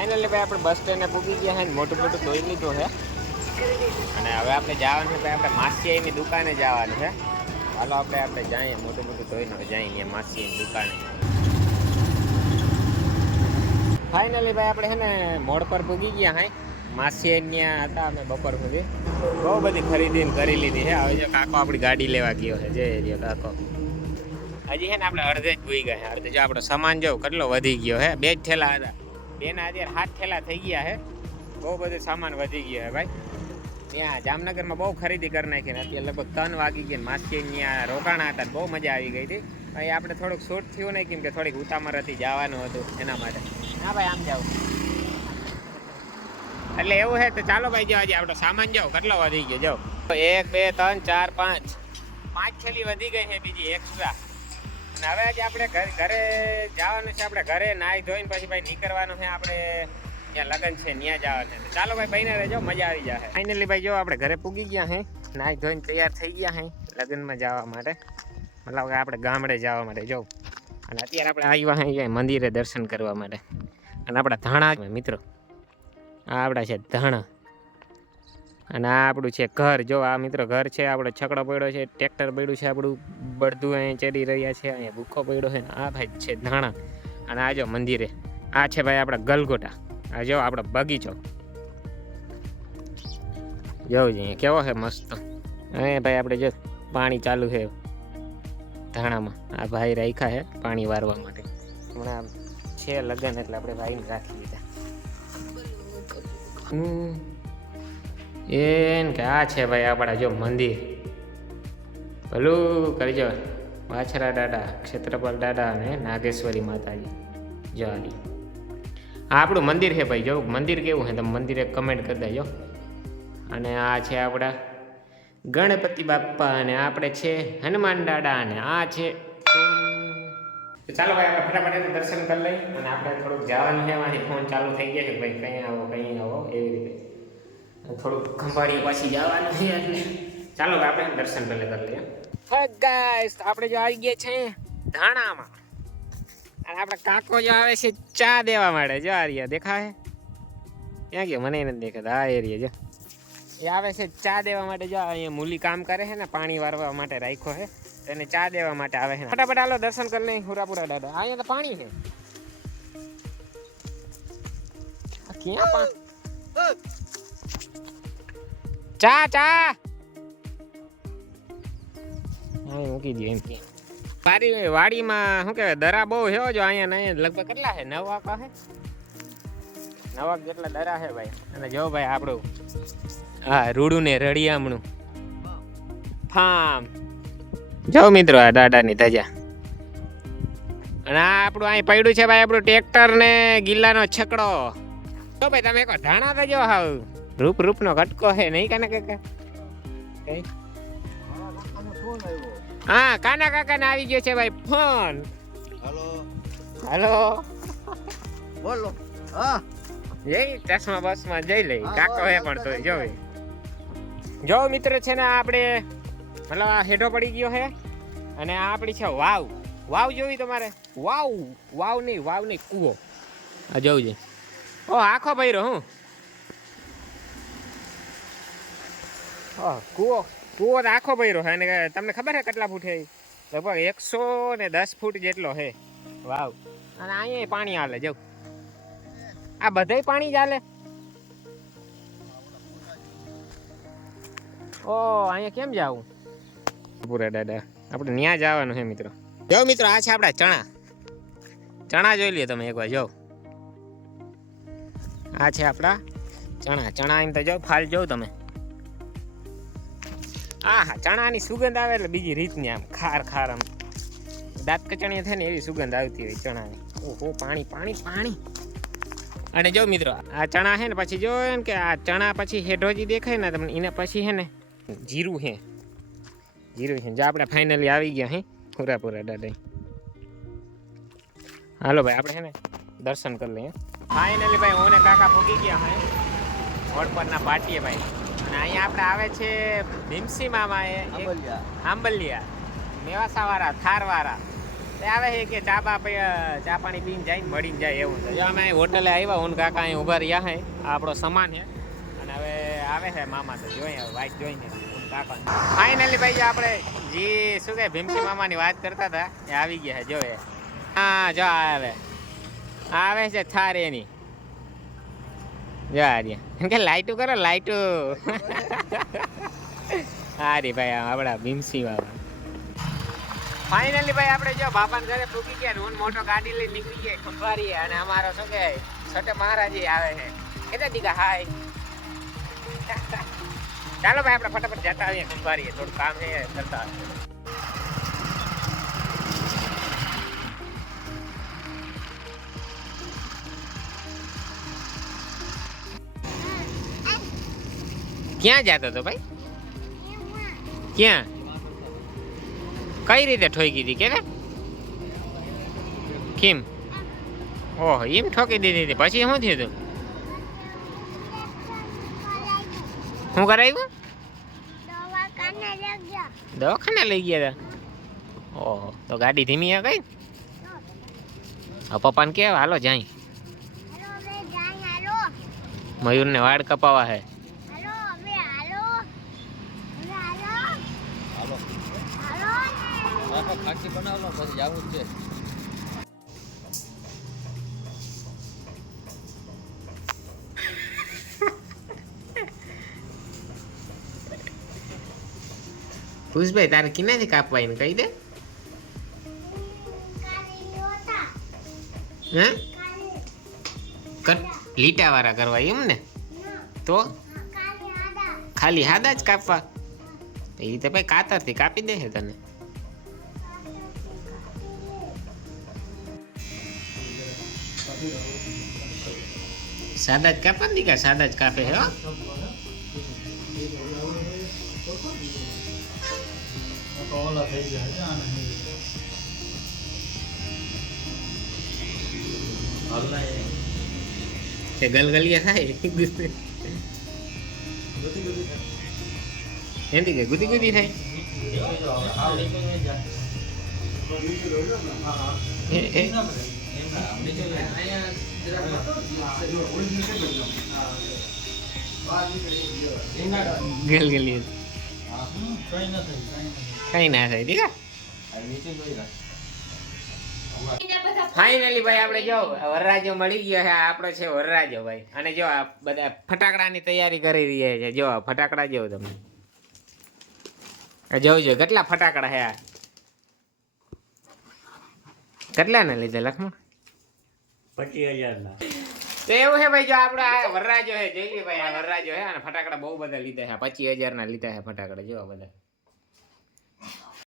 Finally ભાઈ, આપણે બસ સ્ટેન્ડે પૂગી ગયા છે ને મોટું મોટું ધોઈ લીધું છે અને હવે આપણે જવાનું છે ભાઈ, આપણે માસીની દુકાને જવાનું છે. હાલો, આપણે આપણે જઈએ, મોટું મોટું ધોઈને હવે જઈએ ત્યાં માસીની દુકાને. ફાઇનલી ભાઈ, આપણે છે ને મોડ પર પૂગી ગયા હે. માસી ત્યાં હતા અમે બપોર સુધી. બહુ બધી ખરીદી ને કરી લીધી છે હવે જો કાકો આપણી ગાડી લેવા ગયો છે જય રહ્યો કાકો. હજી છે ને આપણે અડધે જ ભૂઈ ગયા છે અડધે જો આપણો સામાન જો કેટલો વધી ગયો હે. બે જ ઠેલા હતા. બેના અત્યારે હાથ ઠેલા થઈ ગયા છે બહુ બધું સામાન વધી ગયો છે ભાઈ. ત્યાં જામનગરમાં બહુ ખરીદી કરી નાખી ને અત્યારે લગભગ ત્રણ વાગી ગયા માસી ત્યાં રોકાણા હતા બહુ મજા આવી ગઈ હતી. ભાઈ આપણે થોડુંક શૂટ થયું નહીં કેમ કે થોડીક ઉતામર જવાનું હતું એના માટે. ના ભાઈ, આમ જાવ એટલે એવું છે તો ચાલો ભાઈ, જો આજે આપણો સામાન જાઓ કેટલો વધી ગયો, જો. એક, બે, ત્રણ, ચાર, પાંચ. પાંચ છેલ્લી વધી ગઈ છે, બીજી એક્સ્ટ્રા હવે આજે આપણે ઘર- જવાનું છે, આપણે ઘરે નાહી ધોઈને પછી ભાઈ નીકળવાનું છે, આપણે ત્યાં લગ્ન છે, ત્યાં જવાનું છે. ચાલો ભાઈ ભાઈને રહેજો મજા આવી જશે ફાઇનલી ભાઈ જો, આપણે ઘરે પૂગી ગયા હે. નાહી ધોઈને તૈયાર થઈ ગયા હે, લગ્નમાં જવા માટે. મતલબ કે આપણે ગામડે જવા માટે, જો. અને અત્યારે આપણે આવ્યા અહીંયા મંદિરે દર્શન કરવા માટે. અને આપણા ધાણા, મિત્રો. આ આપણા છે ધાણા. અને આ આપણું છે ઘર. જો આ મિત્રો ઘર છે, આપણો છકડો પડ્યો છે, ટ્રેક્ટર પડ્યું છે, આપણું બળદું અહીંયા ચડી રહ્યા છે, અહીંયા ભૂખો પડ્યો છે આ ભાઈ છે ધાણા. અને આ જો મંદિરે. આ છે ભાઈ આપણા ગલગોટા. આ જો આપણો બગીચો. જવું જોઈએ કેવો છે મસ્ત. અહીંયા ભાઈ આપણે જો પાણી ચાલુ છે ધાણામાં. આ ભાઈ રાખ્યા છે પાણી વારવા માટે. હમણાં છે લગ્ન એટલે આપણે ભાઈને રાખી દીધા. એન કે આ છે ભાઈ આપણા જો મંદિર. ભલું કરજો વાછરા દાદા ક્ષેત્રપાલ દાદા અને નાગેશ્વરી માતાજી. જો આલી આ આપણું મંદિર છે ભાઈ જો. મંદિર કેવું છે? તમે મંદિરે કમેન્ટ કરી દેજો. અને આ છે આપણા ગણપતિ બાપ્પા અને આપણે છે હનુમાન દાદા અને આ છે ચાલો ભાઈ આપણે ફટાફટ દર્શન કરી લઈ અને આપણે થોડુંક જવાનું છે. ફોન ચાલુ થઈ ગયા છે ભાઈ. કંઈ આવો કંઈ આવો, એવી રીતે. થોડુંક ખંભાળીએ પાછી જવાનું છે એટલે. ચાલો આપણે દર્શન પહેલે કરી લઈએ. હા ગાઈસ આપણે જો આવી ગયા છે ધાણામાં. અને આપણે કાકો જો આવે છે ચા દેવા માટે. જો આ રહ્યા, દેખાય? ક્યાં ગયો? મને નથી દેખાતા. આ એરિયા જો. એ આવે છે ચા દેવા માટે. જો અહીંયા મૂલી કામ કરે છે ને, પાણી વારવા માટે રાખ્યો છે. એને ચા દેવા માટે આવે છે. ફટાફટ હાલો, દર્શન કરી લઈ હુરાપુરા દાદા. અહીંયા તો પાણી છે. ક્યાં ચા ચા મૂકી દે એમ. મારી વાડીમાં શું કહેવાય દરા બહુ છે જો અહીંયા નહીં લગભગ કેટલા છે? નવ આકા છે નવાક જેટલા દરા છે ભાઈ? અને જો ભાઈ આપણું હા રૂડું ને રળિયામણું ફામ. જો મિત્રો આ દાદાની ધજા. અને આ આપણું અહીં પડ્યું છે ભાઈ આપણું ટ્રેક્ટર ને ગિલ્લાનો છકડો. તો ભાઈ તમે એક ધાણા થજો હાવ. રૂપ રૂપનો કટકો છે નહીં કાના કાકા? કઈ? હા કાના કાકા ને આવી ગયો છે ભાઈ ફોન. હલો. હલો. બોલો. હા. જઈ ચશ્મા બસમાં જઈ લઈ. હા, કાકો હે પણ તો બરાબર. જો જો મિત્ર છે ને આપણે મતલબ આ હેઠો પડી ગયો છે અને આ આપણી છે વાવ. વાવ જોવી તમારે? વાવ. વાવ નહીં વાવ નહીં કૂવો. આ જોવું છે ઓ આખો ભાઈ ભર્યો હું? કૂવો કૂવો તો આખો ભર્યો છે અને તમને ખબર છે કેટલા ફૂટ છે? લગભગ એકસો ને દસ ફૂટ જેટલો છે વાવ. અને અહીંયા પાણી હાલે, જો. આ બધાય પાણી ચાલે ઓ, અહીંયા કેમ જાવું? પૂરા દાદા. આપણે ન્યા જવાનું છે મિત્રો. જો, મિત્રો, આ છે આપણા ચણા. ચણા જોઈ લ્યો તમે એકવાર, જો. આ છે આપણા ચણા. ચણા એમ તો જો, ફાલ જો તમે. હા હા ચણાની સુગંધ આવે એટલે બીજી રીતની આમ, ખાર ખાર આમ. દાંત કચણીએ થાય ને એવી સુગંધ આવતી હોય ચણાની. ઓહો, પાણી પાણી પાણી. અને જો મિત્રો, આ ચણા છે ને, પછી જો એમ કે આ ચણા પછી હેઢોજી દેખાય ને, તમને એને પછી છે ને, જીરું છે. જીરું છે જો આપણે ફાઇનલી આવી ગયા હે પૂરા પૂરા દાદા હાલો ભાઈ, આપણે છે ને, દર્શન કરી લઈએ. ફાઇનલી ભાઈ, હું ને કાકા ભોગી ગયા હે. રોડ પરના પાટીએ ભાઈ. અહીંયા આપણે આવે છે ભીમસી મામા એ આંબલિયા. મેવાસાવાળા થારવાળા. તે આવે છે કે ચા બા ચા પાણી પીને જાય મળીને જાય એવું. છે અમે હોટલે આવ્યા હું કાકા અહીં ઊભા રહ્યા હે આપણો સામાન છે. અને હવે આવે છે મામા તો જોઈએ હવે વાઈટ જોઈને હું કાકા ફાઇનલી ભાઈ આપણે જે શું કે ભીમસી મામાની વાત કરતા હતા એ આવી ગયા છે જો એ હા જો આવે. આ આવે છે થાર એની એમ કે લાઈટું કરો, લાઈટો. હા રે ભાઈ આપણા ભીમસી બાબા ફાઇનલી ભાઈ, આપણે જો બાપાને ઘરે પૂકી ગયા ને, હું મોટો ગાડી લઈ નીકળી ગયા ખંભારી અને અમારો શું કે છઠે મહારાજી આવે છે. કેટલા દીકા હાય. ચાલો ભાઈ, આપણે ફટાફટ જતા આવીએ ખંભારીએ થોડું કામ છે, કરતા ક્યાં જતો હતો ભાઈ? ક્યાં? કઈ રીતે ઠોકી હતી કે કેમ? ઓહો એમ ઠોકી દીધી હતી. પછી શું થયું હતું શું કરાવ્યું દવાખાને લઈ ગયા હતા ઓહો તો ગાડી ધીમી આ કઈ? પપ્પાને કે હાલો જાય મયુરને વાળ કપાવા હે. આખો બનાવલો પછી જવું જ છે. ખુશભાઈ તારે કિનાથી કાપવા એને કહી દે. હે? કટ લીટા વાળા કરવા એમ ને? તો? ખાલી હાદા જ કાપવા. એ તો ભાઈ કાતરથી કાપી દે તને. સાદા જ કાપા ને કા સાદા જ કાપે હો. કે ગલગલિયા થાય? એનથી કે ગુદી ગુદી થાય? એ એ કઈ ના થાય ફાઇનલી ભાઈ આપણે જો, વરરાજો મળી ગયો છે આપણો છે વરરાજો ભાઈ. અને જો આ બધા ફટાકડાની તૈયારી કરી રહ્યા છે, જો, ફટાકડા જો તમે. આ જો કેટલા ફટાકડા છે કેટલા ને લીધે, લખમાં? પચીસ હજારના તો એવું છે ભાઈ, જો આપણે આ વરરાજો છે જોઈ ભાઈ, આ વરરાજો છે અને ફટાકડા બહુ બધા લીધા છે. હજાર ના લીધા છે ફટાકડા, જોવા બધા.